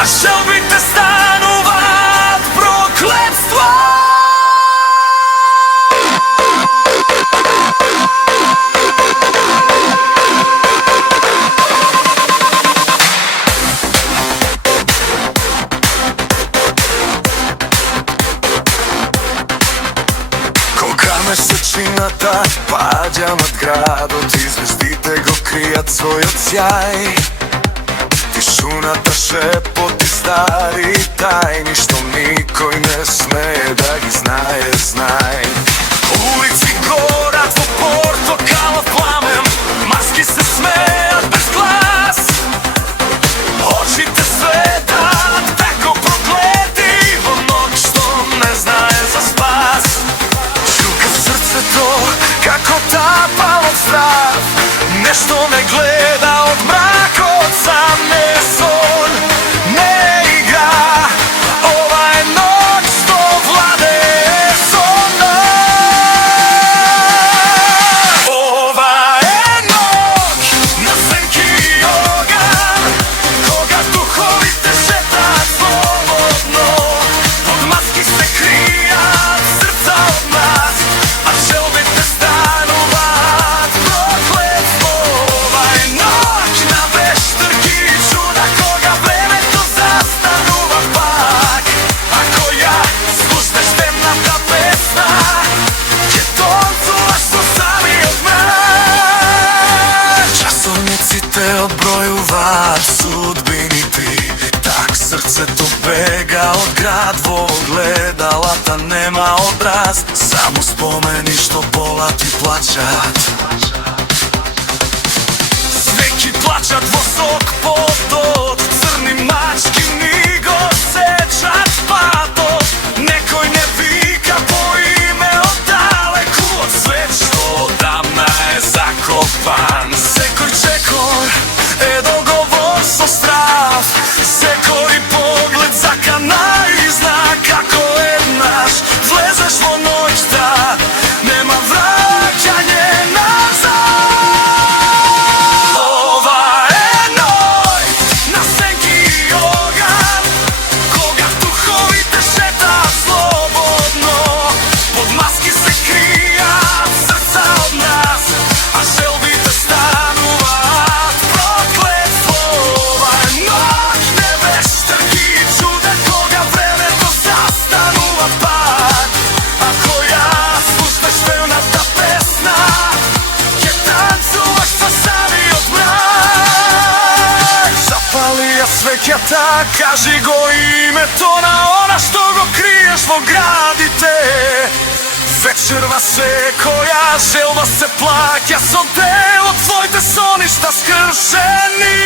a želbite stanovat prokletstvo. Месечината паѓа над градот и звездите го кријат својот сјај. Тишуната шепоти стари тајни што никој не смее да ги знае, знај. Улици горат во портокалов пламен, маски се смеат без глас. Очите светат тако проклети во ног што не знае за спас. Како тапал од страв, нешто ме гледа од мракот, сам не сон, не игра. Ова е ноќ што владее сонот. Ова е ноќ на сенки и оган, кога духовите шетаат слободно, под маски се кријат срца од нас, а желбите стануваат проклетство. Ова е ноќ на вештарки и чуда, кога времето застанува пак. Ако ја слушнеш темната песна, ќе танцуваш со самиот мрак. Часовниците одбројуваат судбините, так срцето бега од град во огледалата, нема образ, само спомени што болат и плачат. Свеки плачат во сок потот, црни мачки ни го сечат патот. Некој не вика по име оддалеку од свет што одамна е закопан. Секој чекор е договор со страв, секој поглед закана и знак, како еднаш влезеш во ноќта, нема враќање назад. Ова е ноќ на сенки и оган, кога духовите шетаат слободно, под маски се кријат срца од нас, а желбите стануваат проклетство. Ова е ноќ невештарки и чуда, кога времето застанува пак. Ако ја слушнеш певната песна, ќе танцуваш со самиот мрак. Запали ја свеќата, кажи го името на она што го криеш во градите. Вечерва секоја желба се плаќа со дел од твоите соништа скршени.